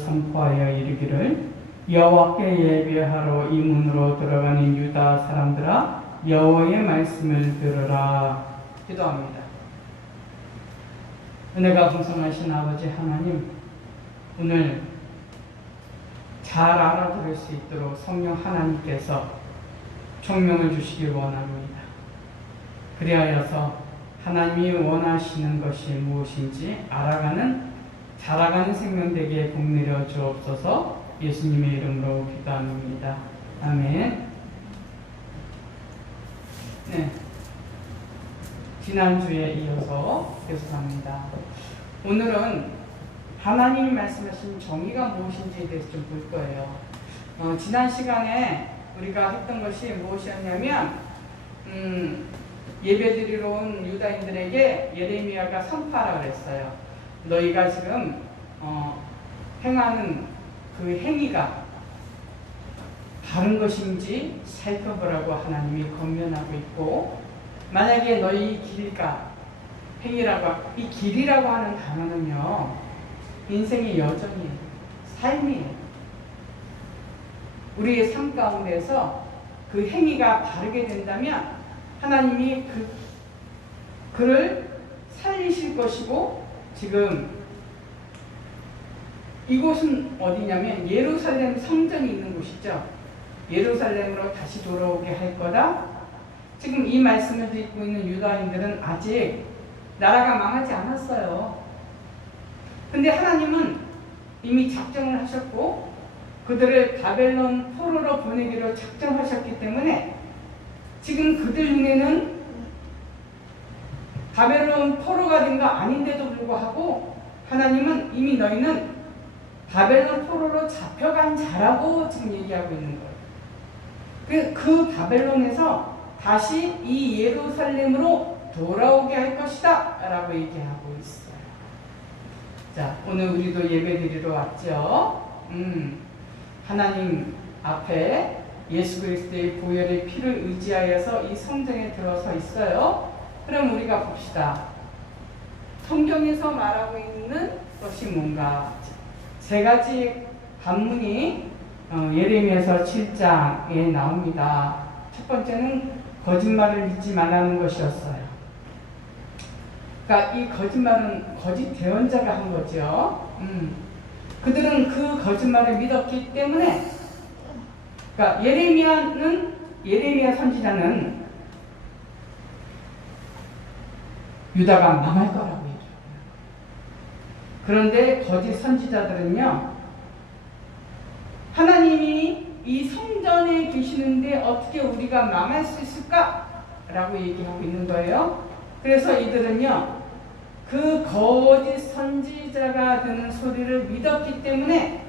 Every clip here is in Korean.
선포하여 이르기를 여호와께 예배하러 이 문으로 들어가는 유다 사람들아 여호와의 말씀을 들으라. 기도합니다. 은혜가 풍성하신 아버지 하나님, 오늘 잘 알아들을 수 있도록 성령 하나님께서 총명을 주시길 원합니다. 그리하여서 하나님이 원하시는 것이 무엇인지 자라가는 생명 되게 복 내려 주옵소서. 예수님의 이름으로 기도합니다. 아멘. 네, 지난주에 이어서 계속합니다. 오늘은 하나님이 말씀하신 정의가 무엇인지에 대해서 좀 볼 거예요. 지난 시간에 우리가 했던 것이 무엇이었냐면 예배드리러 온 유다인들에게 예레미야가 선포하라고 했어요. 너희가 지금 행하는 그 행위가 바른 것인지 살펴보라고 하나님이 권면하고 있고, 만약에 너희 길과 행위라고, 이 길이라고 하는 단어는요, 인생의 여정이에요. 삶이에요. 우리의 삶 가운데서 그 행위가 바르게 된다면 하나님이 그를 살리실 것이고, 지금 이곳은 어디냐면 예루살렘 성전이 있는 곳이죠. 예루살렘으로 다시 돌아오게 할 거다. 지금 이 말씀을 듣고 있는 유다인들은 아직 나라가 망하지 않았어요. 근데 하나님은 이미 작정을 하셨고 그들을 바벨론 포로로 보내기로 작정하셨기 때문에 지금 그들 눈에는 바벨론 포로가 된 거 아닌데도 불구하고 하나님은 이미 너희는 바벨론 포로로 잡혀간 자라고 지금 얘기하고 있는 거예요. 그 바벨론에서 다시 이 예루살렘으로 돌아오게 할 것이다 라고 얘기하고 있어요. 자, 오늘 우리도 예배드리러 왔죠. 하나님 앞에 예수 그리스도의 보혈의 피를 의지하여서 이 성전에 들어서 있어요. 그럼 우리가 봅시다. 성경에서 말하고 있는 것이 뭔가? 세 가지 반문이 예레미야서 7장에 나옵니다. 첫 번째는 거짓말을 믿지 말라는 것이었어요. 그러니까 이 거짓말은 거짓 대언자가 한 거죠. 그들은 그 거짓말을 믿었기 때문에, 그러니까 예레미야 선지자는 유다가 망할 거라고 얘기해요. 그런데 거짓 선지자들은요, 하나님이 이 성전에 계시는데 어떻게 우리가 망할 수 있을까? 라고 얘기하고 있는 거예요. 그래서 이들은요, 그 거짓 선지자가 드는 소리를 믿었기 때문에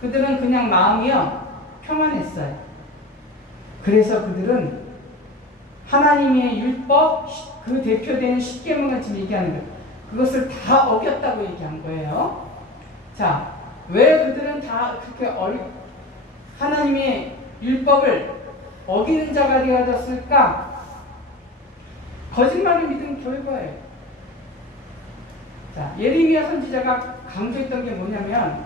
그들은 그냥 마음이요, 평안했어요. 그래서 그들은 하나님의 율법, 그 대표되는 십계명을 지금 얘기하는 거예요. 그것을 다 어겼다고 얘기한 거예요. 자, 왜 그들은 다 그렇게 하나님의 율법을 어기는 자가 되어졌을까? 거짓말을 믿은 결과예요. 자, 예레미야 선지자가 강조했던 게 뭐냐면,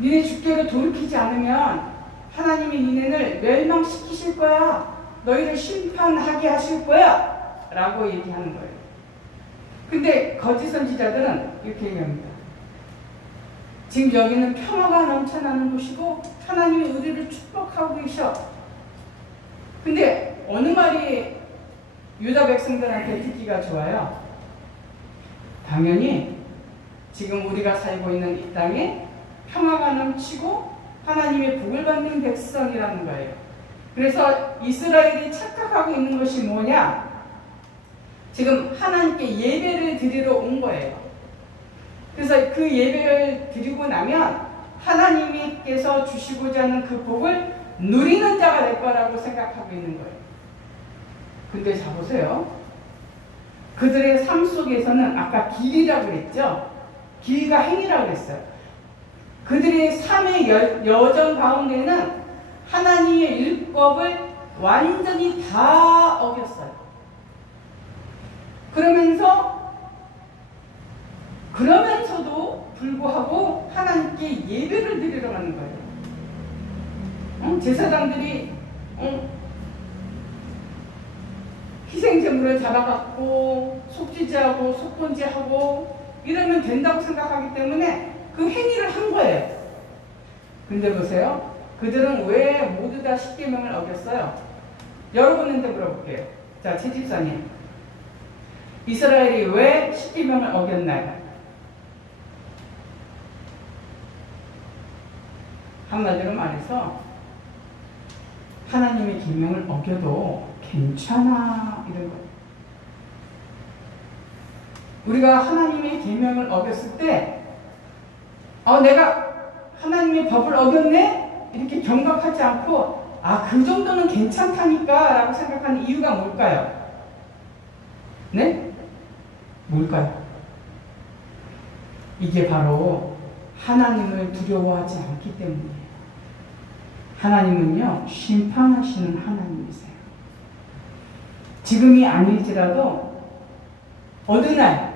니네 주께로 돌이키지 않으면 하나님이 니네를 멸망시키실 거야. 너희를 심판하게 하실 거야. 라고 얘기하는 거예요. 근데 거짓 선지자들은 이렇게 얘기합니다. 지금 여기는 평화가 넘쳐나는 곳이고 하나님이 우리를 축복하고 계셔. 근데 어느 말이 유다 백성들한테 듣기가 좋아요? 당연히 지금 우리가 살고 있는 이 땅에 평화가 넘치고 하나님의 복을 받는 백성이라는 거예요. 그래서 이스라엘이 착각하고 있는 것이 뭐냐? 지금 하나님께 예배를 드리러 온 거예요. 그래서 그 예배를 드리고 나면 하나님께서 주시고자 하는 그 복을 누리는 자가 될 거라고 생각하고 있는 거예요. 근데 자 보세요. 그들의 삶 속에서는 아까 길이라고 그랬죠? 길과 행위라고 그랬어요. 그들의 삶의 여정 가운데는 하나님의 율법을 완전히 다 어겼어요. 그러면서도 불구하고 하나님께 예배를 드리러 가는 거예요. 제사장들이 희생제물을 잡아갖고 속죄제하고 속건제하고 이러면 된다고 생각하기 때문에 그 행위를 한 거예요. 근데 보세요. 그들은 왜 모두 다 십계명을 어겼어요? 여러분한테 물어볼게요. 자, 최 집사님. 이스라엘이 왜 십계명을 어겼나요? 한마디로 말해서 하나님의 계명을 어겨도 괜찮아 이런 거. 우리가 하나님의 계명을 어겼을 때 내가 하나님의 법을 어겼네? 이렇게 경각하지 않고 그 정도는 괜찮다니까 라고 생각하는 이유가 뭘까요? 네? 뭘까요? 이게 바로 하나님을 두려워하지 않기 때문이에요. 하나님은요, 심판하시는 하나님이세요. 지금이 아닐지라도 어느 날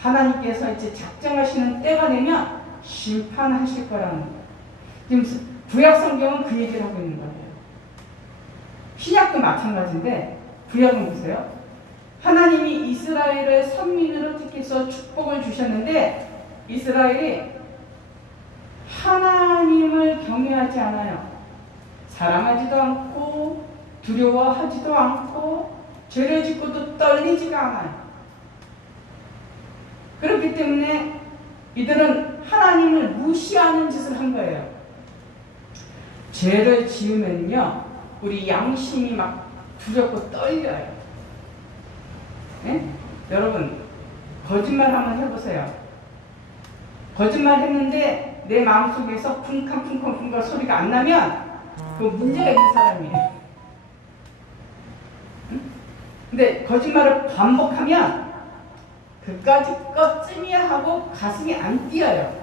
하나님께서 이제 작정하시는 때가 되면 심판하실 거라는 거예요. 지금 구약 성경은 그 얘기를 하고 있는 거예요. 신약도 마찬가지인데 구약은 보세요. 하나님이 이스라엘을 선민으로 택해서 축복을 주셨는데 이스라엘이 하나님을 경외하지 않아요. 사랑하지도 않고 두려워하지도 않고 죄를 짓고도 떨리지가 않아요. 그렇기 때문에 이들은 하나님을 무시하는 짓을 한 거예요. 죄를 지으면요, 우리 양심이 막 두렵고 떨려요. 네? 여러분, 거짓말 한번 해보세요. 거짓말 했는데 내 마음속에서 쿵쾅쿵쾅쿵쾅 소리가 안 나면 그 문제가 있는 사람이에요. 응? 근데 거짓말을 반복하면 그까지 것쯤이야 하고 가슴이 안 뛰어요.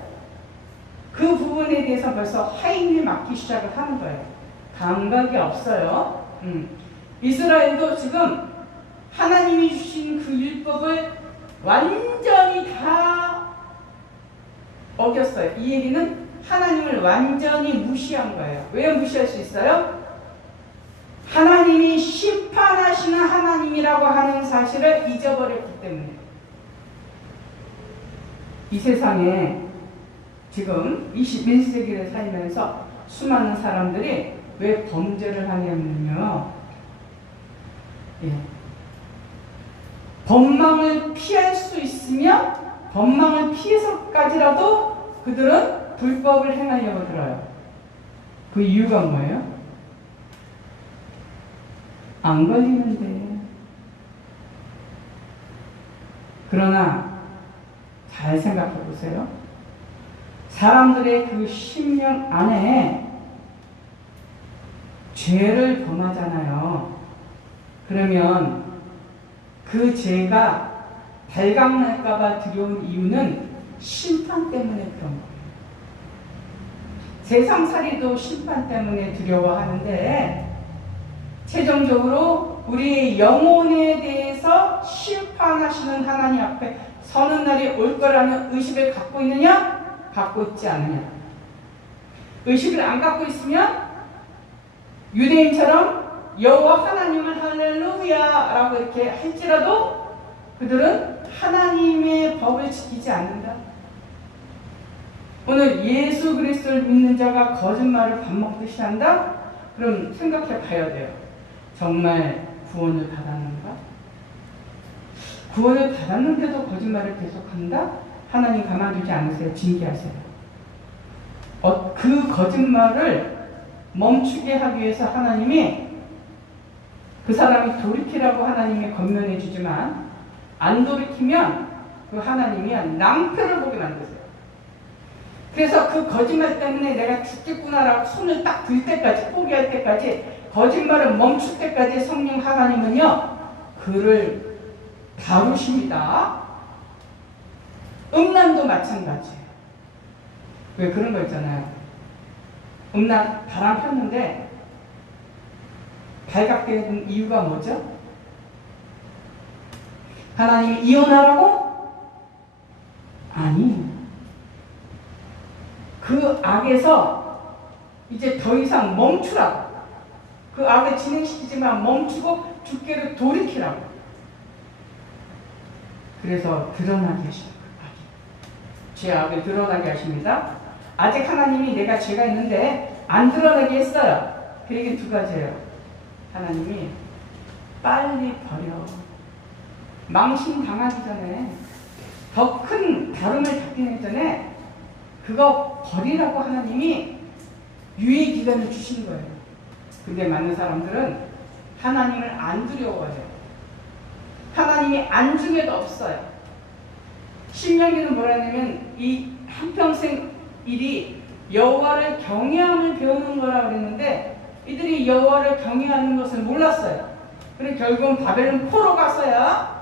그 부분에 대해서 벌써 하인을 맡기 시작을 하는 거예요. 감각이 없어요. 이스라엘도 지금 하나님이 주신 그 율법을 완전히 다 어겼어요. 이 얘기는 하나님을 완전히 무시한 거예요. 왜 무시할 수 있어요? 하나님이 심판하시는 하나님이라고 하는 사실을 잊어버렸기 때문에. 이 세상에 지금 21세기를 살면서 수많은 사람들이 왜 범죄를 하냐면요. 법망을 피할 수 있으면 법망을 피해서까지라도 그들은 불법을 행하려고 들어요. 그 이유가 뭐예요? 안 걸리는데. 그러나 잘 생각해 보세요. 사람들의 그 심령 안에 죄를 범하잖아요. 그러면 그 죄가 발각날까봐 두려운 이유는 심판 때문에 그런 거예요. 세상살이도 심판 때문에 두려워하는데 최종적으로 우리의 영혼에 대해서 심판하시는 하나님 앞에 서는 날이 올 거라는 의식을 갖고 있느냐? 갖고 있지 않느냐? 의식을 안 갖고 있으면 유대인처럼 여호와 하나님을 할렐루야 라고 이렇게 할지라도 그들은 하나님의 법을 지키지 않는다. 오늘 예수 그리스도를 믿는 자가 거짓말을 밥 먹듯이 한다? 그럼 생각해 봐야 돼요. 정말 구원을 받았는가? 구원을 받았는데도 거짓말을 계속한다? 하나님 가만두지 않으세요. 징계하세요. 그 거짓말을 멈추게 하기 위해서 하나님이 그 사람이 돌이키라고 하나님이 권면해 주지만 안 돌이키면 그 하나님이 낭패를 보게 만드세요. 그래서 그 거짓말 때문에 내가 죽겠구나라고 손을 딱 들 때까지, 포기할 때까지, 거짓말을 멈출 때까지 성령 하나님은요 그를 다루십니다. 음란도 마찬가지예요. 왜 그런 거 있잖아요. 음란 바람 폈는데 발각되는 이유가 뭐죠? 하나님이 이혼하라고? 아니, 그 악에서 이제 더 이상 멈추라고. 그 악을 진행시키지만 멈추고 주께로 돌이키라고. 그래서 드러나게 하시는 거예요. 제 악을 드러나게 하십니다. 아직 하나님이 내가 죄가 있는데 안 드러나게 했어요. 그 얘기 두 가지예요. 하나님이 빨리 버려. 망신 당하기 전에, 더 큰 다름을 잡기 전에 그거 버리라고 하나님이 유예 기간을 주신 거예요. 근데 많은 사람들은 하나님을 안 두려워해요. 하나님이 안중에도 없어요. 신명기는 뭐라냐면 이 한평생 일이 여호와를 경외함을 배우는 거라 그랬는데 이들이 여호와를 경외하는 것을 몰랐어요. 그리고 결국은 바벨론 포로 가서야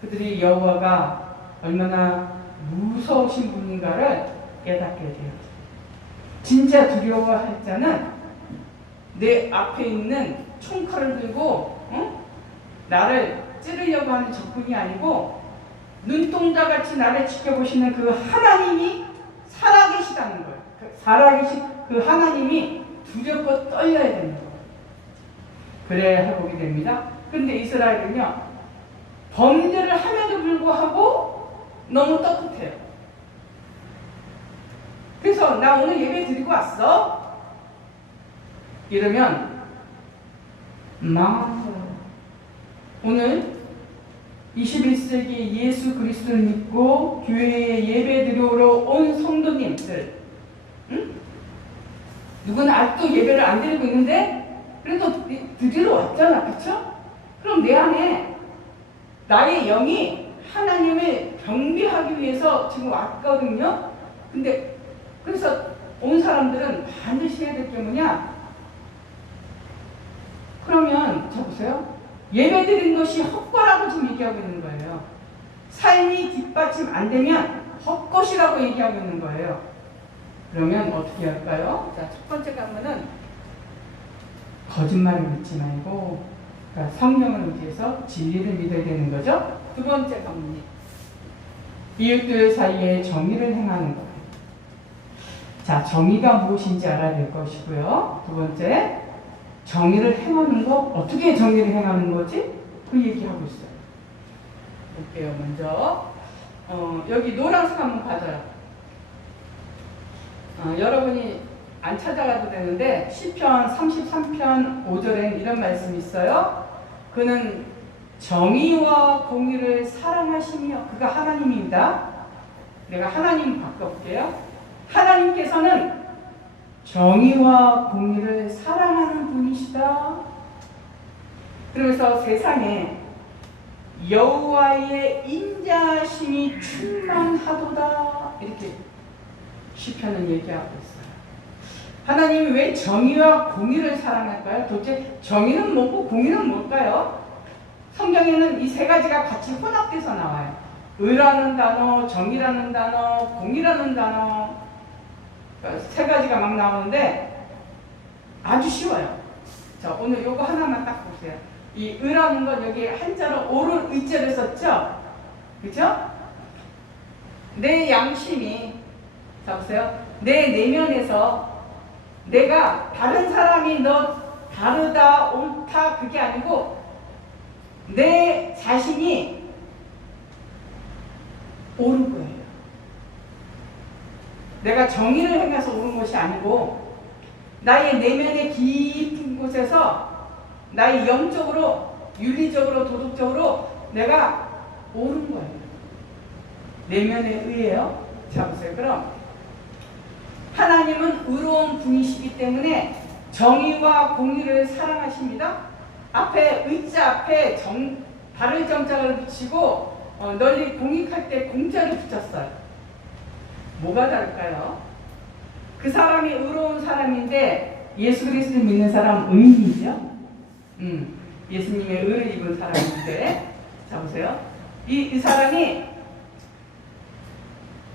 그들이 여호와가 얼마나 무서우신 분인가를 깨닫게 돼요. 진짜 두려워할 자는 내 앞에 있는 총칼을 들고 나를 찌르려고 하는 적군이 아니고 눈동자같이 나를 지켜보시는 그 하나님이 살아계시다는 거예요. 살아계신 그 하나님이 두렵고 떨려야 되는 거예요. 그래야 회복이 됩니다. 그런데 이스라엘은요, 범죄를 함에도 불구하고 너무 떳떳해요. 그래서 나 오늘 예배 드리고 왔어? 이러면 망한 거예요. 오늘 21세기 예수 그리스도를 믿고 교회에 예배 드리러 온 성도님들, 누구는 아직도 예배를 안 드리고 있는데 그래도 드리러 왔잖아, 그쵸? 그럼 내 안에 나의 영이 하나님을 경배하기 위해서 지금 왔거든요. 근데 그래서 온 사람들은 반드시 해야 될 게 뭐냐? 그러면 자 보세요. 예배 드린 것이 헛거라고 지금 얘기하고 있는 거예요. 삶이 뒷받침 안 되면 헛것이라고 얘기하고 있는 거예요. 그러면 어떻게 할까요? 자, 첫 번째 가면은 거짓말을 믿지 말고, 그러니까 성령을 의지해서 진리를 믿어야 되는 거죠. 두 번째 가문이 이웃들 사이에 정의를 행하는 거예요. 자, 정의가 무엇인지 알아야 될 것이고요. 두 번째, 정의를 행하는 거, 어떻게 정의를 행하는 거지? 그 얘기하고 있어요. 볼게요. 먼저 여기 노란색 한번 봐줘요. 여러분이 안 찾아가도 되는데 시편 33편 5절엔 이런 말씀이 있어요. 그는 정의와 공의를 사랑하시며, 그가 하나님입니다. 내가 하나님 바꿔볼게요. 하나님께서는 정의와 공의를 사랑하는 분이시다. 그러면서 세상에 여호와의 인자심이 충만하도다, 이렇게 시편은 얘기하고 있어요. 하나님이 왜 정의와 공의를 사랑할까요? 도대체 정의는 뭐고 공의는 뭘까요? 성경에는 이 세 가지가 같이 혼합돼서 나와요. 의라는 단어, 정의라는 단어, 공의라는 단어, 세 가지가 막 나오는데 아주 쉬워요. 자, 오늘 요거 하나만 딱 보세요. 이 의라는 건 여기 한자로 오를 의자를 썼죠? 그죠? 내 양심이, 자 보세요. 내 내면에서 내가 다른 사람이 너 다르다, 옳다, 그게 아니고 내 자신이 옳은 거예요. 내가 정의를 행해서 옳은 것이 아니고 나의 내면의 깊은 곳에서 나의 영적으로, 윤리적으로, 도덕적으로 내가 옳은 거예요. 내면에 의해요. 자 보세요. 그럼 하나님은 의로운 분이시기 때문에 정의와 공의를 사랑하십니다. 앞에 의자 앞에 발을 정자를 붙이고 널리 공익할 때 공자를 붙였어요. 뭐가 다를까요? 그 사람이 의로운 사람인데 예수 그리스도를 믿는 사람은 의인이죠. 예수님의 의를 입은 사람인데, 자 보세요. 이 사람이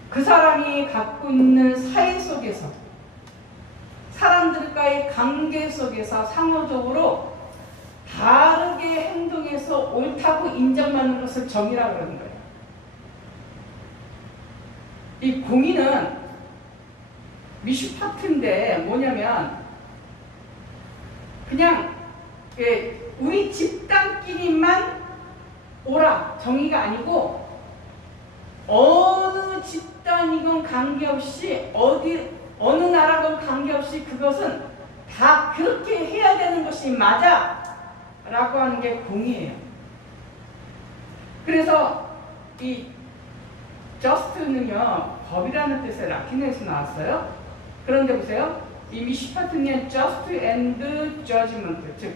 그 사람이 갖고 있는 사회 속에서, 사람들과의 관계 속에서 상호적으로 다르게 행동해서 옳다고 인정받는 것을 정의라고 그러는 거예요. 이 공의는 미슈파트인데 뭐냐면 그냥 우리 집단끼리만 오라 정의가 아니고 어느 집단이건 관계없이 어느 나라건 관계없이 그것은 다 그렇게 해야 되는 것이 맞아 라고 하는 게 공이에요. 그래서 이 just는요 법이라는 뜻의 라틴어에서 나왔어요. 그런데 보세요. 이 미슈파트는 just and judgment, 즉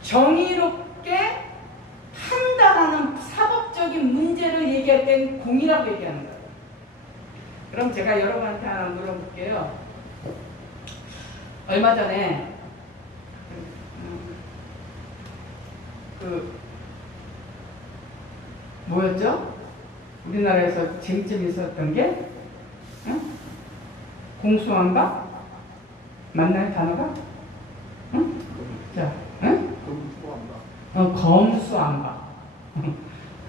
정의롭게 판단하는 사법적인 문제를 얘기할 땐 공이라고 얘기하는 거예요. 그럼 제가 여러분한테 하나 물어볼게요. 얼마 전에 뭐였죠? 우리나라에서 쟁점이 있었던 게 공수안박? 맞나요 단어가? 응? 자, 응? 검수안박.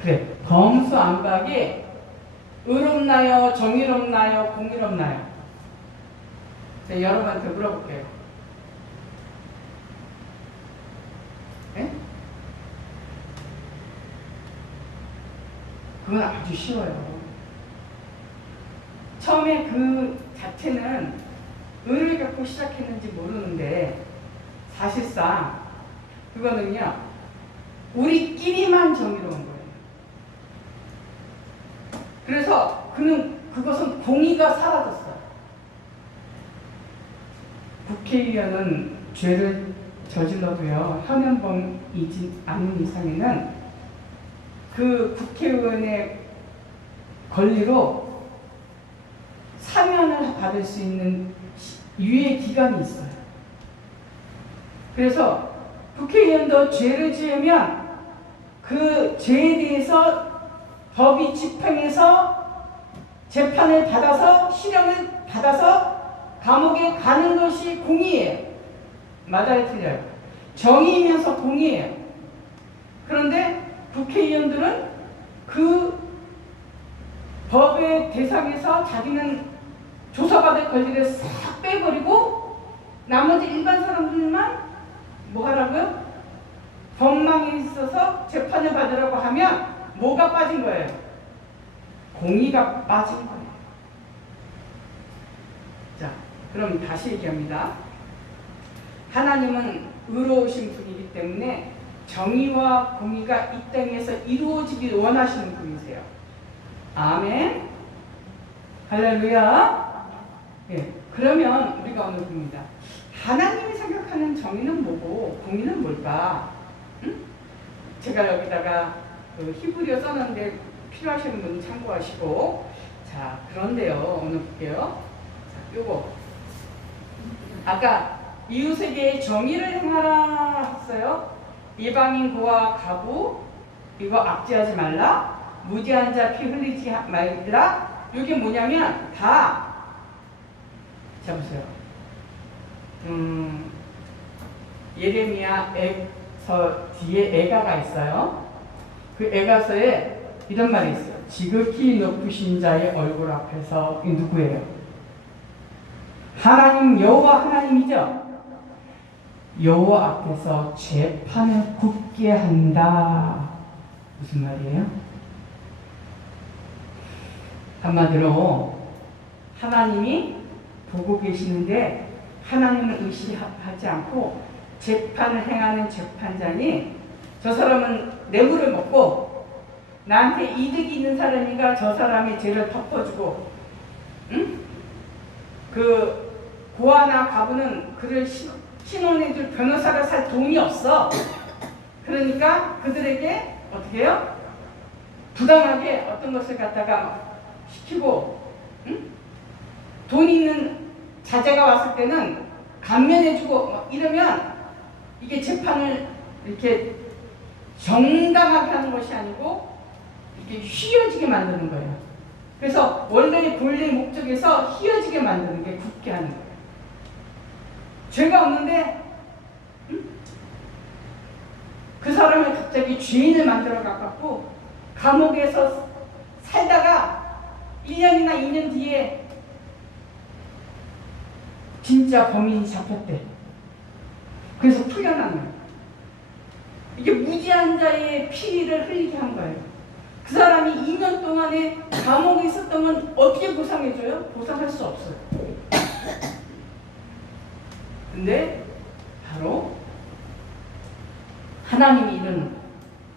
그래, 검수안박이 의롭나요? 정의롭나요? 공의롭나요? 제가 여러분한테 물어볼게요. 네? 그건 아주 쉬워요. 처음에 그 자체는 의를 갖고 시작했는지 모르는데 사실상 그거는요 우리끼리만 정의로운 거예요. 그래서 그것은 공의가 사라졌어요. 국회의원은 죄를 저질러도요 현행범이지 않은 이상에는 그 국회의원의 권리로 사면을 받을 수 있는 유예 기간이 있어요. 그래서 국회의원도 죄를 지으면 그 죄에 대해서 법이 집행해서 재판을 받아서 실형을 받아서 감옥에 가는 것이 공의예요. 맞아요, 틀려요? 정의이면서 공의예요. 그런데 국회의원들은 그 법의 대상에서 자기는 조사받을 권리를 싹 빼버리고 나머지 일반 사람들만 뭐 하라고요? 법망에 있어서 재판을 받으라고 하면 뭐가 빠진 거예요? 공의가 빠진 거예요. 자, 그럼 다시 얘기합니다. 하나님은 의로우신 분이기 때문에 정의와 공의가 이 땅에서 이루어지길 원하시는 분이세요. 아멘. 할렐루야. 예. 그러면 우리가 오늘 봅니다. 하나님이 생각하는 정의는 뭐고 공의는 뭘까? 응? 제가 여기다가 히브리어 써놨는데 필요하시는 분은 참고하시고. 자, 그런데요. 오늘 볼게요. 자, 요거. 아까 이웃에게 정의를 행하라 했어요. 이방인 고아 가부 이거 압제하지 말라. 무지한 자 피 흘리지 말라. 이게 뭐냐면 다 보세요. 예레미야서 뒤에 애가가 있어요. 그 애가서에 이런 말이 있어요. 지극히 높으신 자의 얼굴 앞에서 이 누구예요? 하나님 여호와 하나님이죠. 여호와 앞에서 재판을 굳게 한다. 무슨 말이에요? 한마디로 하나님이 보고 계시는데 하나님을 의시하지 않고 재판을 행하는 재판장이 저 사람은 뇌물을 먹고 나한테 이득이 있는 사람이니까 저 사람의 죄를 덮어주고 응? 그 고아나 가부는 그를 신원해줄 변호사를 살 돈이 없어. 그러니까 그들에게 어떻게 해요? 부당하게 어떤 것을 갖다가 시키고 응? 돈 있는 자제가 왔을 때는 감면해주고 이러면 이게 재판을 이렇게 정당하게 하는 것이 아니고 이렇게 휘어지게 만드는 거예요. 그래서 원래의 본래 목적에서 휘어지게 만드는 게 굳게 하는 거예요. 죄가 없는데 그 사람을 갑자기 죄인을 만들어 갖고 감옥에서 살다가 1년이나 2년 뒤에 진짜 범인이 잡혔대. 그래서 풀려난 거예요. 이게 무지한 자의 피를 흘리게 한 거예요. 그 사람이 2년 동안에 감옥에 있었던 건 어떻게 보상해줘요? 보상할 수 없어요. 근데 바로 하나님이 이런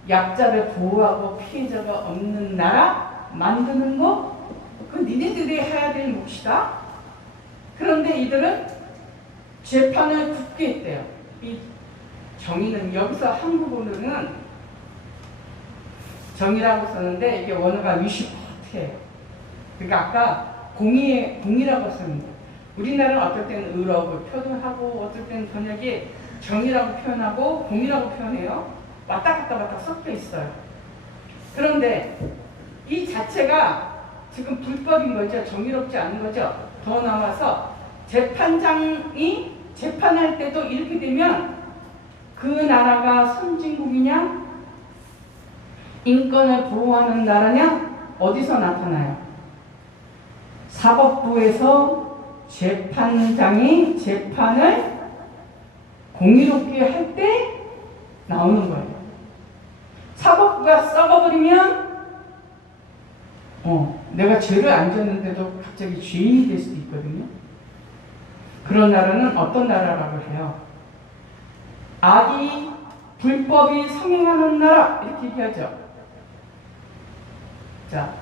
약자를 보호하고 피해자가 없는 나라 만드는 거, 그건 니네들이 해야 될 몫이다. 그런데 이들은 재판을 굳게 했대요. 이 정의는 여기서 한국어로는 정의라고 썼는데 이게 원어가 위시파트예요. 그러니까 아까 공의라고 썼는데 우리나라는 어떨 때는 의라고 표현하고 어떨 때는 번역이 정의라고 표현하고 공의라고 표현해요. 왔다 갔다 섞여 있어요. 그런데 이 자체가 지금 불법인 거죠. 정의롭지 않은 거죠. 더 나와서 재판장이 재판할 때도 이렇게 되면 그 나라가 선진국이냐 인권을 보호하는 나라냐 어디서 나타나요? 사법부에서 재판장이 재판을 공의롭게 할 때 나오는 거예요. 사법부가 썩어버리면 내가 죄를 안 졌는데도 갑자기 죄인이 될 수도 있거든요. 그런 나라는 어떤 나라라고 해요? 악이 불법이 성행하는 나라 이렇게 얘기하죠. 자,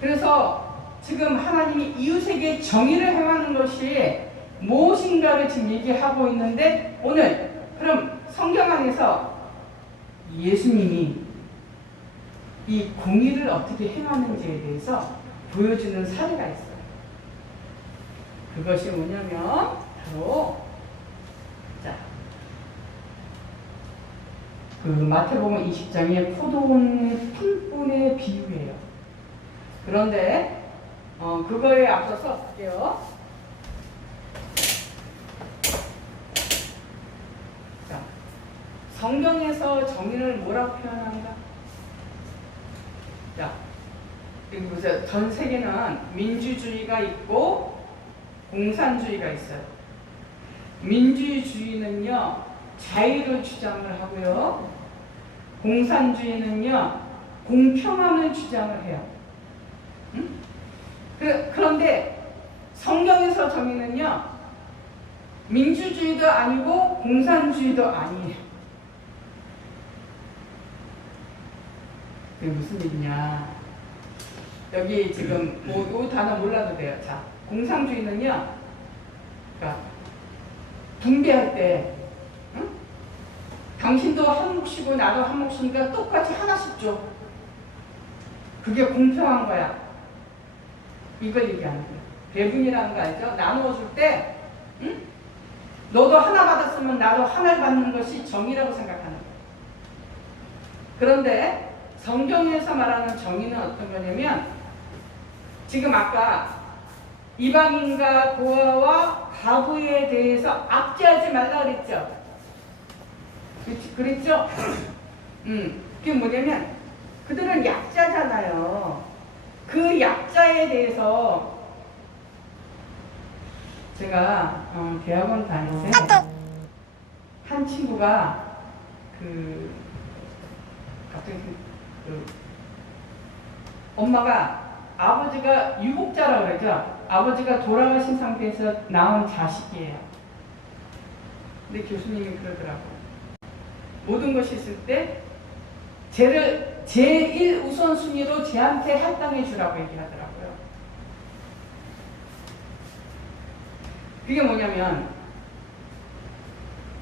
그래서 지금 하나님이 이웃에게 정의를 행하는 것이 무엇인가를 지금 얘기하고 있는데 오늘 그럼 성경 안에서 예수님이 이 공의를 어떻게 행하는지에 대해서 보여주는 사례가 있어요. 그것이 뭐냐면 바로 그 마태복음 20장의 포도원의 품꾼의 비유예요. 그런데 그거에 앞서서 볼게요. 자, 성경에서 정의를 뭐라고 표현한가? 자, 여기 보세요. 전 세계는 민주주의가 있고 공산주의가 있어요. 민주주의는요 자유를 주장을 하고요, 공산주의는요 공평함을 주장을 해요. 응? 그런데 성경에서 정의는요 민주주의도 아니고 공산주의도 아니에요. 그게 무슨 얘기냐? 여기 지금 이 단어 몰라도 돼요. 자, 공산주의는요, 그러니까 분배할 때, 응? 당신도 한 몫이고 나도 한 몫이니까 똑같이 하나씩 줘. 그게 공평한 거야. 이걸 얘기하는 거예요. 배분이라는 거 알죠? 나누어 줄 때, 응? 너도 하나 받았으면 나도 하나를 받는 것이 정의라고 생각하는 거예요. 그런데 성경에서 말하는 정의는 어떤 거냐면, 지금 아까 이방인과 고아와 과부에 대해서 압제하지 말라 그랬죠? 그랬죠? 그게 뭐냐면 그들은 약자잖아요. 그 약자에 대해서 제가 대학원 다닐 때 한 친구가 갑자기 엄마가 아버지가 유복자라고 그러죠. 아버지가 돌아가신 상태에서 낳은 자식이에요. 근데 교수님이 그러더라고요. 모든 것이 있을 때 쟤를 제일 우선순위로 쟤한테 할당해 주라고 얘기하더라고요. 그게 뭐냐면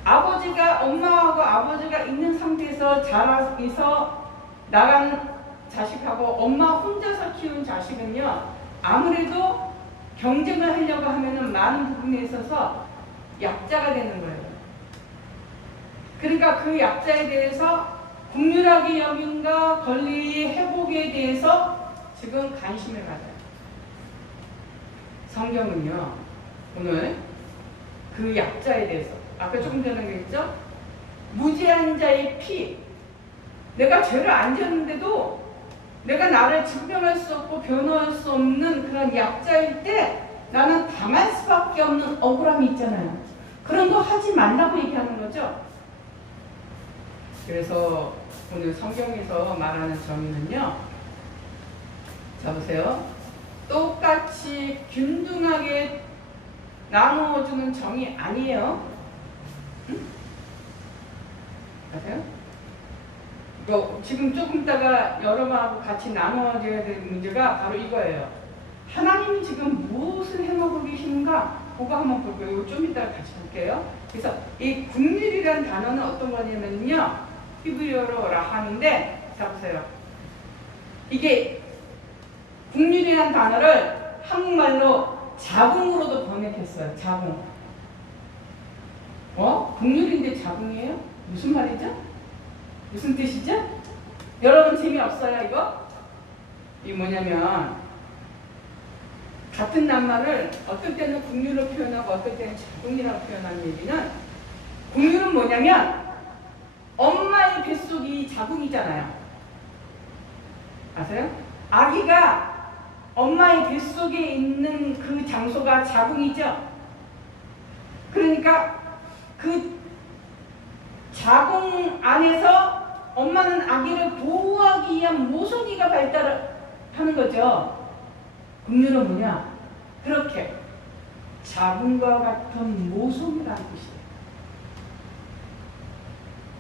아버지가 엄마하고 아버지가 있는 상태에서 자라서 나간 자식하고 엄마 혼자서 키운 자식은요 아무래도 경쟁을 하려고 하면은 많은 부분에 있어서 약자가 되는 거예요. 그러니까 그 약자에 대해서 국률하게 여긴가 권리 회복에 대해서 지금 관심을 가져요. 성경은요 오늘 그 약자에 대해서 아까 조금 전에 그랬죠? 무죄한 자의 피, 내가 죄를 안 지었는데도 내가 나를 증명할 수 없고 변호할 수 없는 그런 약자일 때 나는 당할 수밖에 없는 억울함이 있잖아요. 그런 거 하지 말라고 얘기하는 거죠. 그래서 오늘 성경에서 말하는 정의는요. 자 보세요. 똑같이 균등하게 나누어주는 정의 아니에요. 응? 아세요? 이거 지금 조금 있다가 여러분하고 같이 나누어져야 될 문제가 바로 이거예요. 하나님이 지금 무엇을 해놓고 계시는가? 그거 한번 볼게요. 이거 좀 이따가 같이 볼게요. 그래서 이 국률이라는 단어는 어떤 거냐면요. 히브리어로 라함인데, 자 보세요. 이게 국률이라는 단어를 한국말로 자궁으로도 번역했어요. 자궁. 국률인데 자궁이에요? 무슨 말이죠? 무슨 뜻이죠? 여러분 재미없어요 이거? 이게 뭐냐면 같은 낱말을 어떨 때는 국률로 표현하고 어떨 때는 자궁이라고 표현하는 얘기는, 국률은 뭐냐면 엄마의 뱃속이 자궁이잖아요. 아세요? 아기가 엄마의 뱃속에 있는 그 장소가 자궁이죠. 그러니까 그 자궁 안에서 엄마는 아기를 보호하기 위한 모성이가 발달하는 거죠. 국률은 뭐냐? 그렇게 자궁과 같은 모성이라는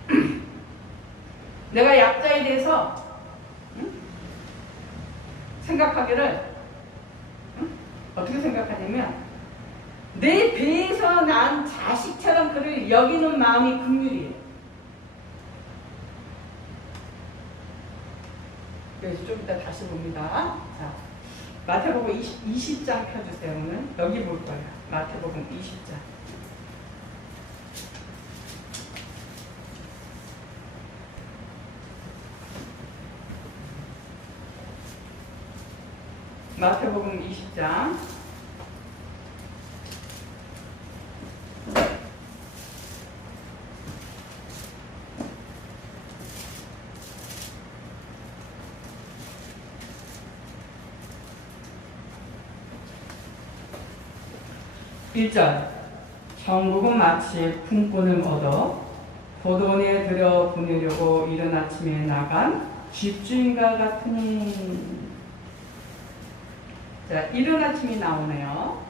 뜻이에요. 내가 약자에 대해서 생각하기를 어떻게 생각하냐면 내 배에서 난 자식처럼 그를 여기는 마음이 긍휼이에요. 그래서 좀 이따 다시 봅니다. 자, 마태복음 20장 펴주세요. 오늘 여기 볼 거예요. 마태복음 20장. 마태복음 20장 1절. 천국은 마치 품꾼을 얻어 포도원에 들여 보내려고 이른 아침에 나간 집주인과 같으니. 자, 이른 아침이 나오네요.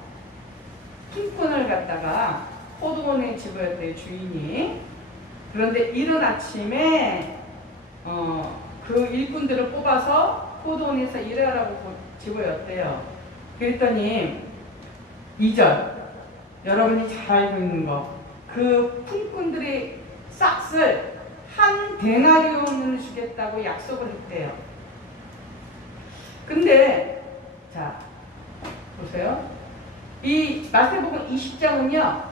품꾼을 갖다가 포도원에 집어였대요, 주인이. 그런데 이른 아침에 그 일꾼들을 뽑아서 포도원에서 일하라고 집어였대요. 그랬더니 2절. 여러분이 잘 알고 있는 거. 그 품꾼들의 싹을 한 데나리온을 주겠다고 약속을 했대요. 근데 자 보세요. 이 마태복음 20장은요.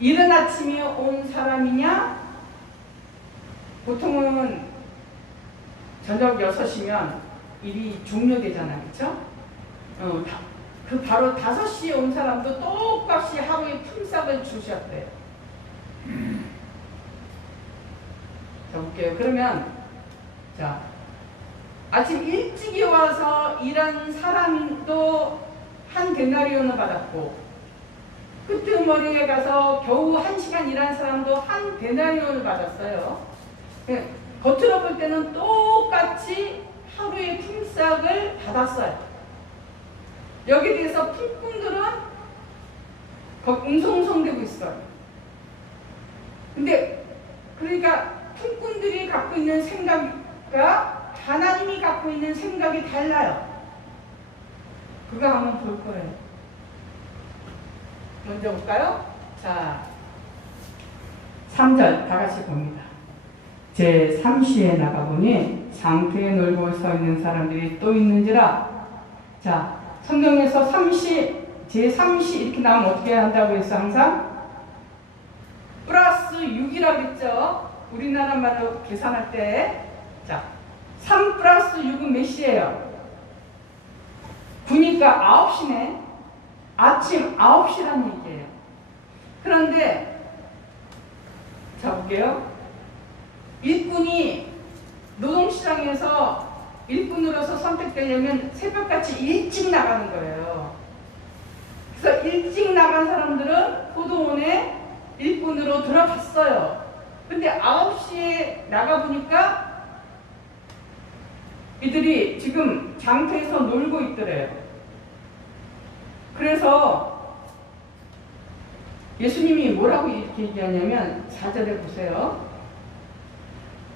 이른 아침에 온 사람이냐? 보통은 저녁 6시면 일이 종료되잖아요. 그쵸? 그 바로 5시에 온 사람도 똑같이 하루에 품삯을 주셨대요. 자, 볼게요. 그러면, 자, 아침 일찍이 와서 일한 사람도 한 데나리온을 받았고, 끄트머리에 가서 겨우 1시간 일한 사람도 한 데나리온을 받았어요. 겉으로 볼 때는 똑같이 하루의 품삯을 받았어요. 여기에 대해서 품꾼들은 웅성웅성대고 있어요. 근데 그러니까 품꾼들이 갖고 있는 생각과 하나님이 갖고 있는 생각이 달라요. 그거 한번 볼 거예요. 먼저 볼까요? 자, 3절 다 같이 봅니다. 제 3시에 나가보니 장터에 놀고 서 있는 사람들이 또 있는지라. 자, 성경에서 3시, 제 3시 이렇게 나오면 어떻게 한다고 했어? 항상 플러스 6이라고 했죠. 우리나라 말로 계산할 때. 자, 3 플러스 6은 몇 시예요? 9니까 9시네. 아침 9시라는 얘기예요. 그런데 자 볼게요. 일꾼이 노동시장에서 일꾼으로서 선택되려면 새벽같이 일찍 나가는 거예요. 그래서 일찍 나간 사람들은 포도원에 일꾼으로 들어갔어요. 근데 9시에 나가보니까 이들이 지금 장터에서 놀고 있더래요. 그래서 예수님이 뭐라고 이렇게 얘기하냐면 4절에 보세요.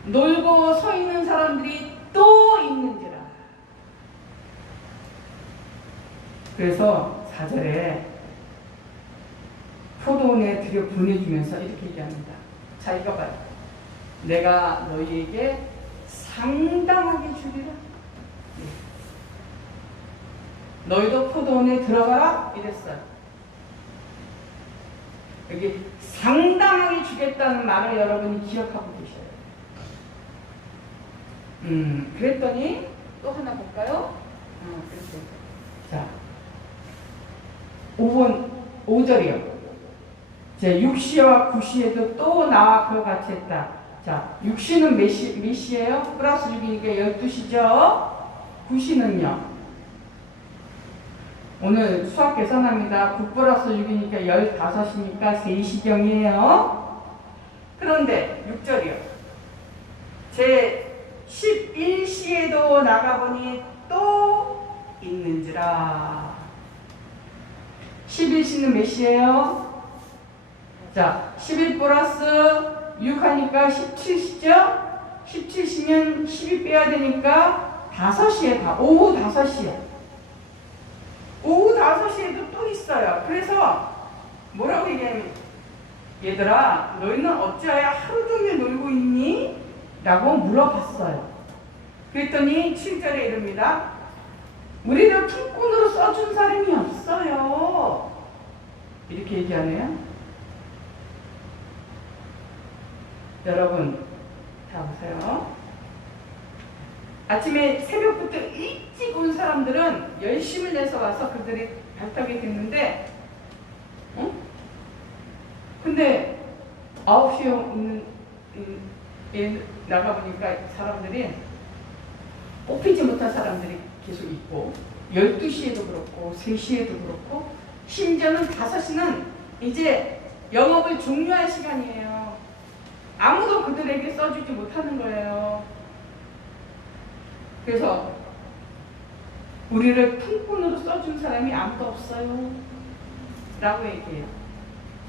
놀고 서 있는 사람들이 또 있는지라. 그래서 4절에 포도원에 들여 보내주면서 이렇게 얘기합니다. 자, 이거 봐요. 내가 너희에게 상당하게 주리라. 너희도 포도원에 들어가라 이랬어요. 여기 상당하게 주겠다는 말을 여러분이 기억하고 계셔요. 그랬더니 또 하나 볼까요? 그렇죠. 자, 5절이요. 제 6시와 9시에도 또 나와 그와 같이 했다. 자, 6시는 몇 시예요? 플러스 6이니까 12시죠? 9시는요? 오늘 수학 계산합니다. 9 플러스 6이니까 15시니까 3시경이에요. 그런데 6절이요. 제 11시에도 나가보니 또 있는지라. 11시는 몇 시예요? 자, 11 플러스 6 하니까 17시죠? 17시면 12 빼야 되니까 5시에 가. 오후 5시에. 오후 5시에도 또 있어요. 그래서 뭐라고 얘기하면, 얘들아, 너희는 어찌하여 하루 종일 놀고 있니? 라고 물어봤어요. 그랬더니 7절에 이릅니다. 우리를 품꾼으로 써준 사람이 없어요. 이렇게 얘기하네요. 여러분, 자 보세요. 아침에 새벽부터 일찍 온 사람들은 열심을 내서 와서 그들이 발탁이 됐는데, 근데 9시에 나가보니까 사람들이 뽑히지 못한 사람들이 계속 있고, 12시에도 그렇고 3시에도 그렇고, 심지어는 5시는 이제 영업을 종료할 시간이에요. 아무도 그들에게 써주지 못하는 거예요. 그래서 우리를 품꾼으로 써준 사람이 아무도 없어요 라고 얘기해요.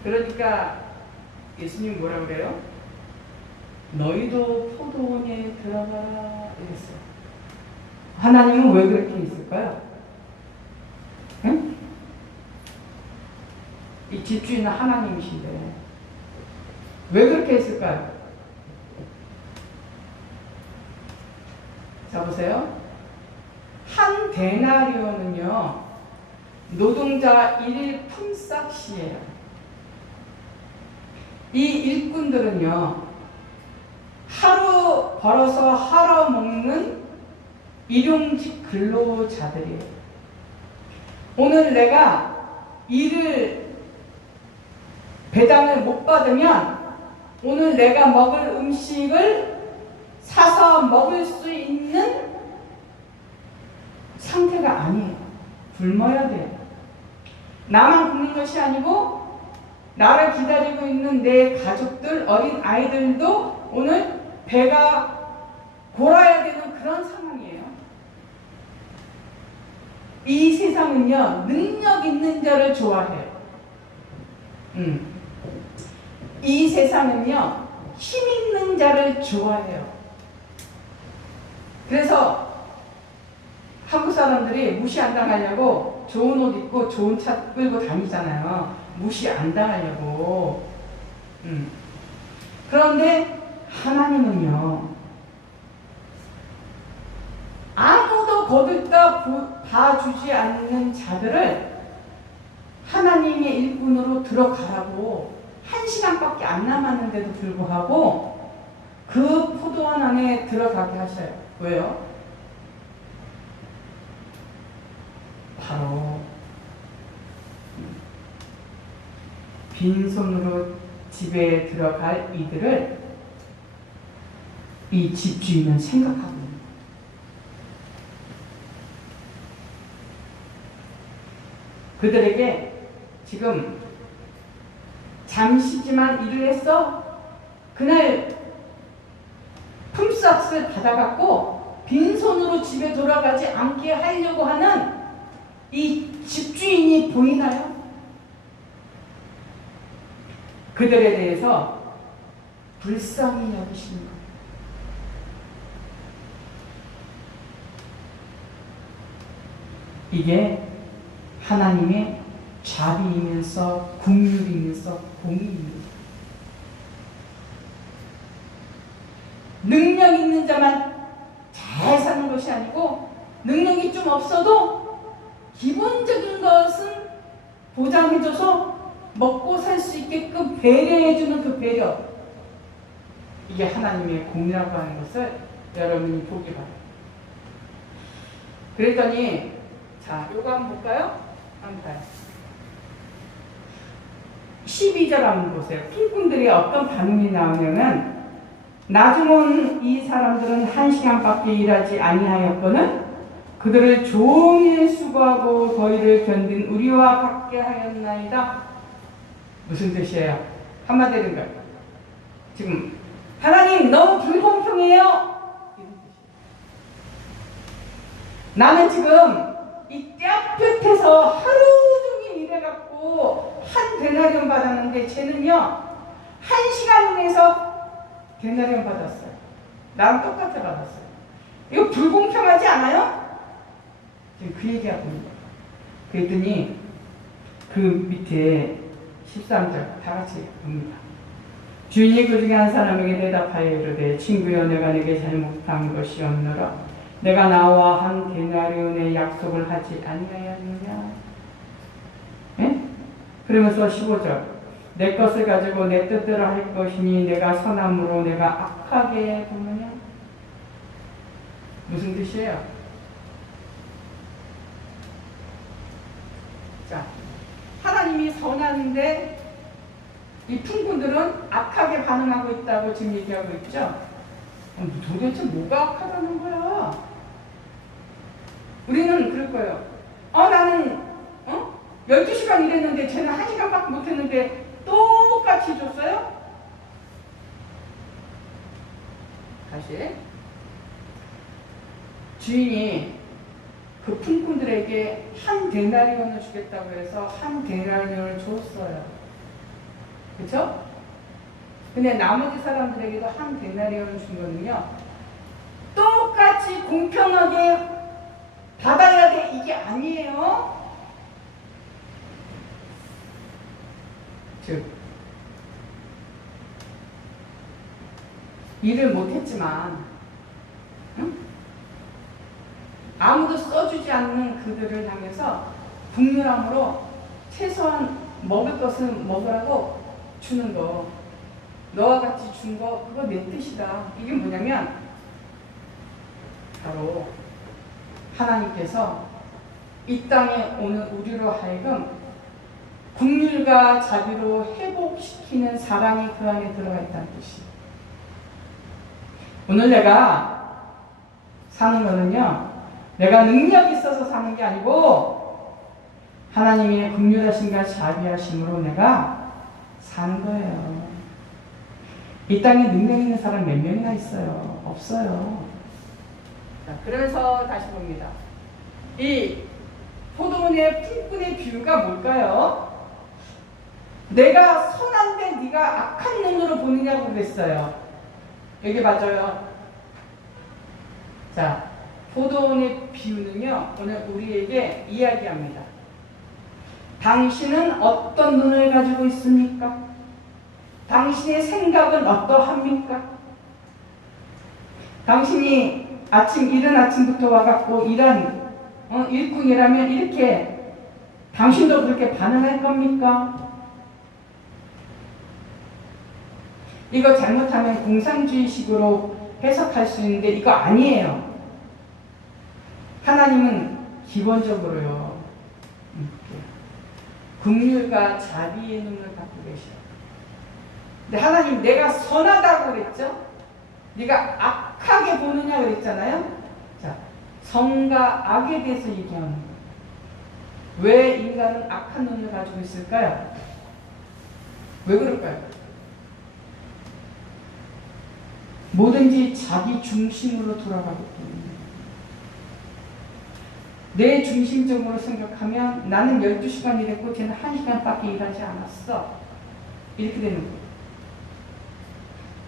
그러니까 예수님 뭐라고 그래요? 너희도 포도원에 들어가라 이랬어요. 하나님은 왜 그렇게 했을까요? 응? 이 집주인은 하나님이신데 왜 그렇게 했을까요? 자 보세요. 한 데나리온은요 노동자 1일 품삯이에요. 이 일꾼들은요 하루 벌어서 하루 먹는 일용직 근로자들이에요. 오늘 내가 일을 배당을 못 받으면 오늘 내가 먹을 음식을 사서 먹을 수 있는 상태가 아니에요. 굶어야 돼요. 나만 굶는 것이 아니고 나를 기다리고 있는 내 가족들, 어린 아이들도 오늘 배가 골아야 되는 그런 상황이에요. 이 세상은요 능력 있는 자를 좋아해요. 이 세상은요 힘 있는 자를 좋아해요. 그래서 한국 사람들이 무시 안 당하려고 좋은 옷 입고 좋은 차 끌고 다니잖아요. 무시 안 당하려고. 그런데 하나님은요 아무도 거들떠 봐주지 않는 자들을 하나님의 일꾼으로 들어가라고 1시간밖에 안 남았는데도 불구하고 그 포도원 안에 들어가게 하셔요. 왜요? 바로 빈손으로 집에 들어갈 이들을 이 집주인은 생각하고 있는 거예요. 그들에게 지금 잠시지만 일을 했어. 그날 품삯을 받아갖고 빈손으로 집에 돌아가지 않게 하려고 하는 이 집주인이 보이나요? 그들에 대해서 불쌍히 여기시는 거예요. 이게 하나님의 자비이면서 긍휼이면서 공의입니다. 능력 있는 자만 잘 사는 것이 아니고 능력이 좀 없어도 기본적인 것은 보장해줘서 먹고 살 수 있게끔 배려해주는 그 배려, 이게 하나님의 공이라고 하는 것을 여러분이 보기 바랍니다. 그랬더니 자, 요거 한번 볼까요? 한번 봐요. 12절 한번 보세요. 품꾼들이 어떤 반응이 나오냐면, 나중 온 이 사람들은 1시간밖에 일하지 아니하였거늘 그들을 종일 수고하고 더위를 견딘 우리와 같게 하였나이다. 무슨 뜻이에요? 한마디로 이런 거예요. 지금 하나님 너무 불공평해요. 이런 뜻이에요. 나는 지금 이 떼앞볕에서 하루 종일 일해갖고 한 데나리온 받았는데 쟤는요 1시간 내서 데나리온 받았어요. 나랑 똑같이 받았어요. 이거 불공평하지 않아요? 지금 그 얘기하고 있는 거예요. 그랬더니 그 밑에 13절 다 같이 봅니다. 주인이 그 중에 한 사람에게 대답하여 이르되 친구여 내가 내게 잘못한 것이 없노라. 내가 나와 한 데나리온의 약속을 하지 아니하였느냐. 예? 그러면서 15절 내 것을 가지고 내 뜻대로 할 것이니 내가 선함으로 내가 악하게 보느냐. 무슨 뜻이에요? 자, 하나님이 선한데 이 품꾼들은 악하게 반응하고 있다고 지금 얘기하고 있죠. 도대체 뭐가 악하다는 거야? 우리는 그럴 거예요. 나는 12시간 일했는데 쟤는 1시간밖에 못했는데 똑같이 줬어요? 다시 주인이 그 품꾼들에게 한 데나리온을 주겠다고 해서 한 데나리온을 줬어요. 그렇죠? 근데 나머지 사람들에게도 한 데나리온을 준 거는요 똑같이 공평하게 받아야 돼 이게 아니에요. 즉 일을 못했지만 아무도 써주지 않는 그들을 향해서 국률함으로 최소한 먹을 것은 먹으라고 주는 거, 너와 같이 준 거, 그거 내 뜻이다. 이게 뭐냐면 바로 하나님께서 이 땅에 오는 우리로 하여금 긍휼과 자비로 회복시키는 사랑이 그 안에 들어가 있다는 뜻이에요. 오늘 내가 사는 거는요 내가 능력이 있어서 사는 게 아니고 하나님의 긍휼하심과 자비하심으로 내가 사는 거예요. 이 땅에 능력 있는 사람 몇 명이나 있어요? 없어요. 자, 그래서 다시 봅니다. 이 포도원의 품꾼의 비유가 뭘까요? 내가 선한데 네가 악한 눈으로 보느냐고 그랬어요. 여기 맞아요. 자, 포도원의 비유는요 오늘 우리에게 이야기합니다. 당신은 어떤 눈을 가지고 있습니까? 당신의 생각은 어떠합니까? 당신이 이른 아침부터 와갖고 일한 일꾼이라면 이렇게 당신도 그렇게 반응할 겁니까? 이거 잘못하면 공산주의식으로 해석할 수 있는데 이거 아니에요. 하나님은 기본적으로요 긍휼과 자비의 눈을 갖고 계셔요. 근데 하나님 내가 선하다고 그랬죠? 네가 악하게 보느냐 그랬잖아요. 자, 선과 악에 대해서 얘기하는 거예요. 왜 인간은 악한 눈을 가지고 있을까요? 왜 그럴까요? 뭐든지 자기 중심으로 돌아가기 때문에. 내 중심적으로 생각하면 나는 12시간 일했고 쟤는 1시간밖에 일하지 않았어. 이렇게 되는 거예요.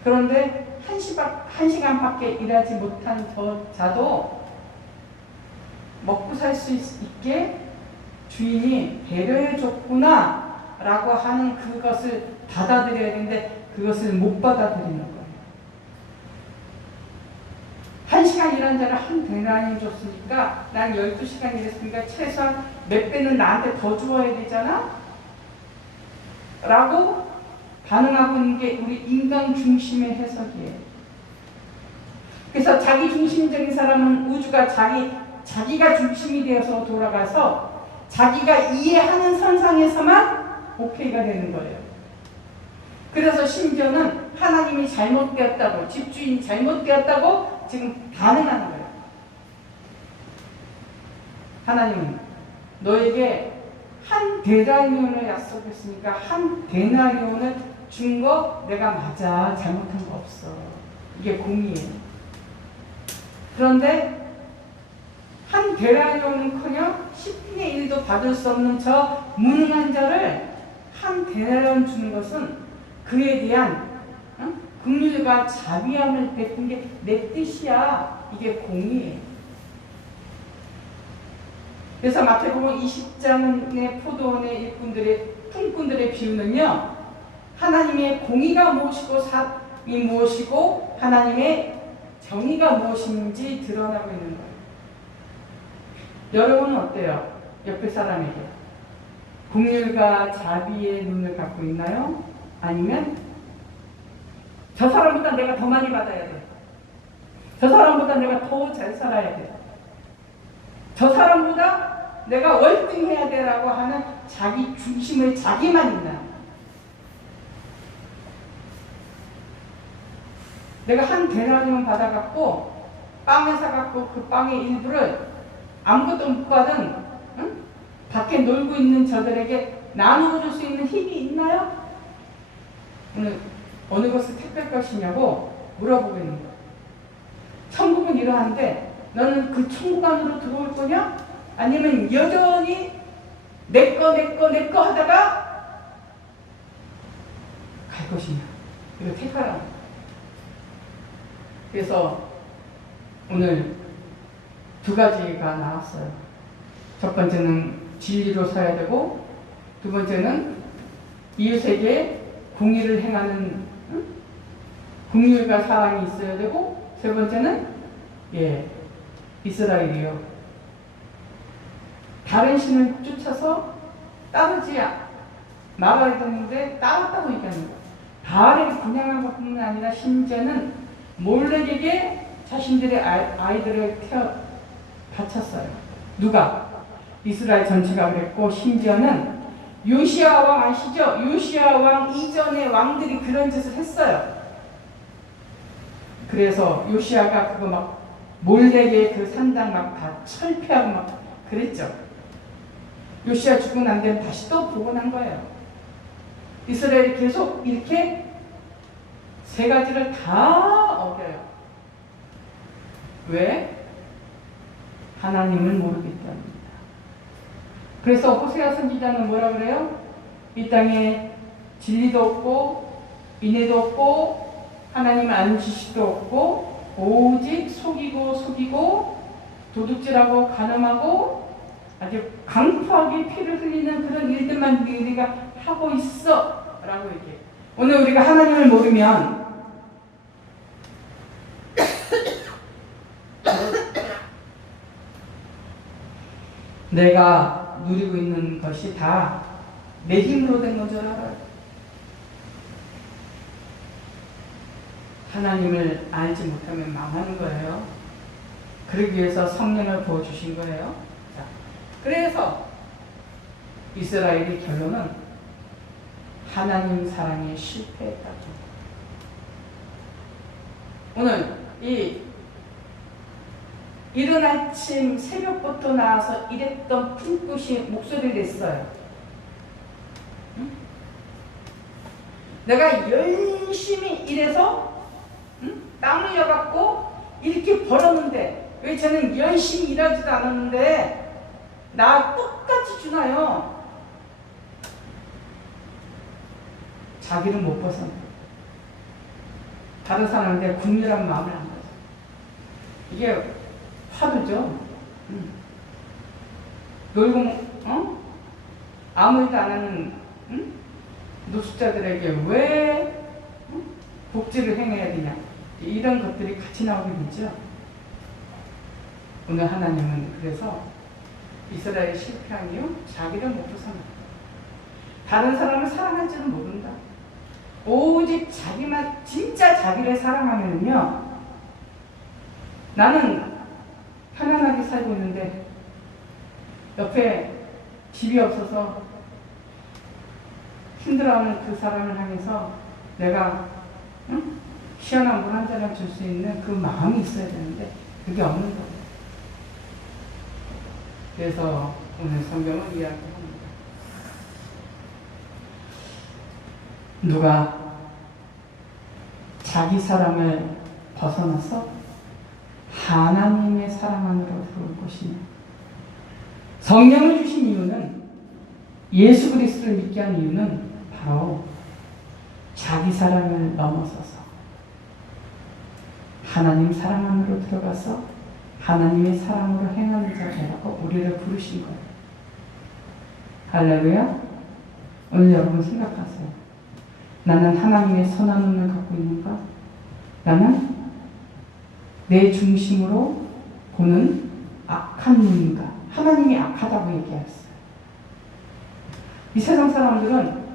그런데 1시간밖에 일하지 못한 자도 먹고 살 수 있게 주인이 배려해줬구나 라고 하는 그것을 받아들여야 되는데 그것을 못 받아들이는 거예요. 1시간 일한 자를 한 데나리온 줬으니까 난 12시간 일했으니까 최소한 몇 배는 나한테 더 주어야 되잖아? 라고 반응하고 있는 게 우리 인간 중심의 해석이에요. 그래서 자기 중심적인 사람은 우주가 자기가 중심이 되어서 돌아가서 자기가 이해하는 선상에서만 오케이가 되는 거예요. 그래서 심지어는 하나님이 잘못되었다고, 집주인이 잘못되었다고 지금 반응하는 거예요. 하나님은 너에게 한 데나리온을 약속했으니까 한 데나리온을 준 거 내가 맞아. 잘못한 거 없어. 이게 공의예요. 그런데 한 데나리온은커녕 10분의 1도 받을 수 없는 저 무능한 자를 한 데나리온 주는 것은 그에 대한 긍휼과 자비함을 베푼 게 내 뜻이야. 이게 공의예요. 그래서 마태복음 20장의 포도원의 일꾼들의 품꾼들의 비유는요, 하나님의 공의가 무엇이고 사이 무엇이고 하나님의 정의가 무엇인지 드러나고 있는 거예요. 여러분은 어때요? 옆에 사람에게 긍휼과 자비의 눈을 갖고 있나요? 아니면 저 사람보다 내가 더 많이 받아야 돼. 저 사람보다 내가 더 잘 살아야 돼. 저 사람보다 내가 월등해야 돼라고 하는 자기 중심의 자기만 있나? 내가 한 데나리온 받아갖고 빵을 사갖고 그 빵의 일부를 아무것도 못 받은 밖에 놀고 있는 저들에게 나누어 줄 수 있는 힘이 있나요? 오늘 어느 것을 택할 것이냐고 물어보고 있는 거예요. 천국은 이러한데 너는 그 천국 안으로 들어올 거냐? 아니면 여전히 내 거 하다가 갈 것이냐? 이거 택하라. 그래서 오늘 두 가지가 나왔어요. 첫 번째는 진리로 서야 되고, 두 번째는 이웃에게 공의를 행하는 긍휼과 사랑이 있어야 되고, 세 번째는 이스라엘이요. 다른 신을 쫓아서 따르지 말아야 되는데 따랐다고 얘기하는 거예요. 바알에게 분양한 것뿐만 아니라 심지어는 몰렉에게 자신들의 아이들을 바쳤어요. 누가? 이스라엘 전체가 그랬고, 심지어는 요시야 왕 아시죠? 요시야 왕 이전의 왕들이 그런 짓을 했어요. 그래서 요시야가 그거 막 몰렉의 그 산당 막 다 철폐하고 막 그랬죠. 요시야 죽고 난 뒤에 다시 또 복원한 거예요. 이스라엘이 계속 이렇게 세 가지를 다 어겨요. 왜? 하나님을 모르기 때문입니다. 그래서 호세아 선지자는 뭐라 그래요? 이 땅에 진리도 없고 인애도 없고 하나님을 아는 지식도 없고 오직 속이고 도둑질하고 간음하고 아주 강포하게 피를 흘리는 그런 일들만 우리가 하고 있어 라고 얘기해요. 오늘 우리가 하나님을 모르면 내가 누리고 있는 것이 다 내 힘으로 된 건 줄 알아요. 하나님을 알지 못하면 망하는 거예요. 그러기 위해서 성령을 부어주신 거예요. 자, 그래서 이스라엘의 결론은 하나님 사랑에 실패했다고. 오늘 이 이른 아침 새벽부터 나와서 일했던 품꾼이 목소리를 냈어요. 응? 내가 열심히 일해서 땀 흘려갖고 이렇게 벌었는데 왜 저는 열심히 일하지도 않았는데 나 똑같이 주나요? 자기를 못 벗어나. 다른 사람한테 국률한 마음을 안 가져. 이게 화두죠. 놀고 아무 일도 안 하는 노숙자들에게 왜 복지를 행해야 되냐, 이런 것들이 같이 나오게 되죠. 오늘 하나님은 그래서 이스라엘 실패한 이유, 자기를 못 벗어나. 다른 사람을 사랑할지는 모른다. 오직 자기만, 진짜 자기를 사랑하면요, 나는 편안하게 살고 있는데 옆에 집이 없어서 힘들어하는 그 사람을 향해서 내가 시원한 물 한 잔을 줄 수 있는 그 마음이 있어야 되는데 그게 없는 거예요. 그래서 오늘 성경은 이야기합니다. 누가 자기 사랑을 벗어나서 하나님의 사랑 안으로 들어올 것이냐. 성령을 주신 이유는, 예수 그리스도를 믿게 한 이유는 바로 자기 사랑을 넘어서서 하나님 사랑 안으로 들어가서 하나님의 사랑으로 행하는 자라고 우리를 부르신 거예요. 할렐루야. 오늘 여러분 생각하세요. 나는 하나님의 선한 눈을 갖고 있는가? 나는 내 중심으로 보는 악한 눈인가? 하나님이 악하다고 얘기했어요. 이 세상 사람들은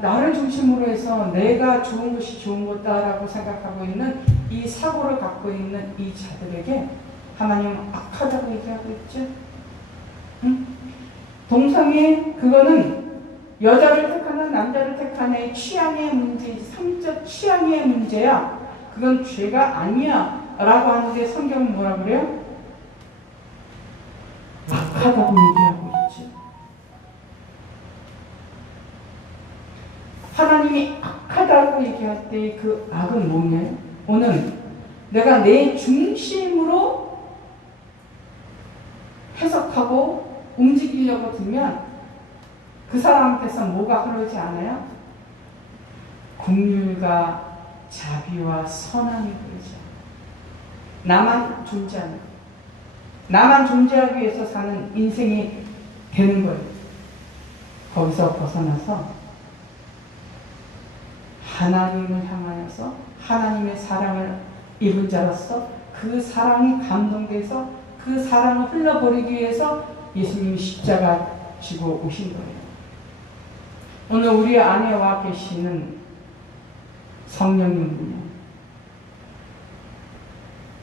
나를 중심으로 해서 내가 좋은 것이 좋은 것다라고 생각하고 있는 이 사고를 갖고 있는 이 자들에게 하나님은 악하다고 얘기하고 있죠. 동성애, 그거는 여자를 택하는 남자를 택하는 취향의 문제이지, 성적 취향의 문제야. 그건 죄가 아니야 라고 하는데 성경은 뭐라 그래요? 악하다고 얘기하고 있죠. 하나님이 악하다고 얘기할 때 그 악은 뭐냐요? 오늘 내가 내 중심으로 해석하고 움직이려고 들면 그 사람한테서 뭐가 흐르지 않아요? 긍휼과 자비와 선함이 흐르죠. 나만 존재하는, 나만 존재하기 위해서 사는 인생이 되는 거예요. 거기서 벗어나서 하나님을 향하여서 하나님의 사랑을 입은 자로서 그 사랑이 감동돼서 그 사랑을 흘려버리기 위해서 예수님이 십자가 지고 오신 거예요. 오늘 우리 안에 와 계시는 성령님은요,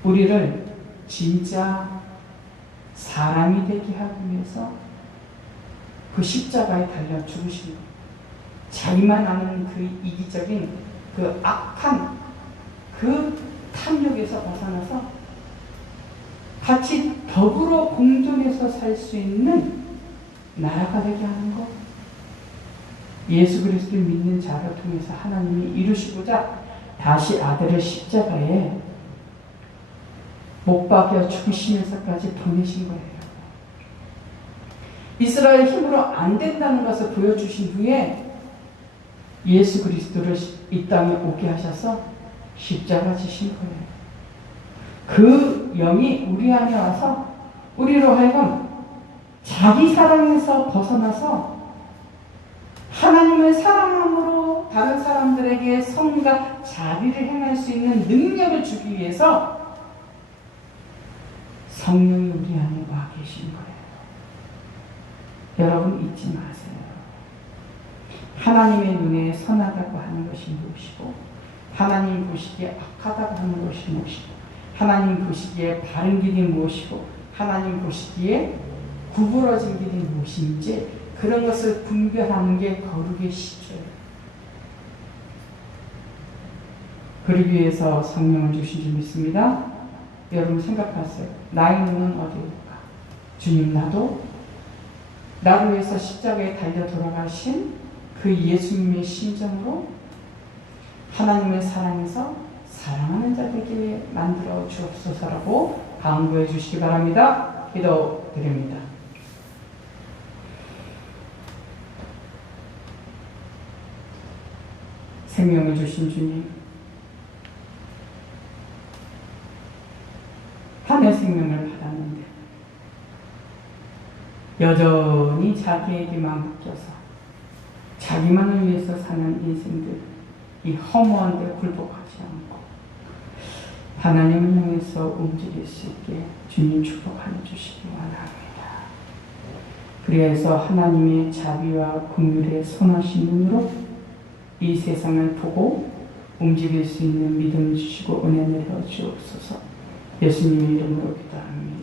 우리를 진짜 사람이 되게 하기 위해서 그 십자가에 달려 죽으신 거예요. 자기만 아는 그 이기적인 그 악한 그 탐욕에서 벗어나서 같이 더불어 공존해서 살 수 있는 나라가 되게 하는 것, 예수 그리스도를 믿는 자를 통해서 하나님이 이루시고자 다시 아들을 십자가에 못 박여 죽으시면서까지 보내신 거예요. 이스라엘 힘으로 안 된다는 것을 보여주신 후에 예수 그리스도를 이 땅에 오게 하셔서 십자가 지신 거예요. 그 영이 우리 안에 와서 우리로 하여금 자기 사랑에서 벗어나서 하나님을 사랑함으로 다른 사람들에게 선과 자비를 행할 수 있는 능력을 주기 위해서 성령이 우리 안에 와 계신 거예요. 여러분 잊지 마세요. 하나님의 눈에 선하다고 하는 것이 무엇이고, 하나님 보시기에 악하다고 하는 것이 무엇이고, 하나님 보시기에 바른 길이 무엇이고, 하나님 보시기에 구부러진 길이 무엇인지, 그런 것을 분별하는 게 거룩의 시초예요. 그러기 위해서 성령을 주신 줄 믿습니다. 여러분 생각하세요. 나의 눈은 어디일까? 주님, 나를 위해서 십자가에 달려 돌아가신 그 예수님의 심정으로 하나님의 사랑에서 사랑하는 자 되게 만들어 주옵소서라고 간구해 주시기 바랍니다. 기도드립니다. 생명을 주신 주님, 하늘 생명을 받았는데 여전히 자기에게만 맡겨서 자기만을 위해서 사는 인생들, 이 허무한 데 굴복하지 않고 하나님을 향해서 움직일 수 있게 주님 축복하여 주시기 원합니다. 그래서 하나님의 자비와 긍휼의 선하신 눈으로 이 세상을 보고 움직일 수 있는 믿음을 주시고 은혜 내려 주옵소서. 예수님의 이름으로 기도합니다.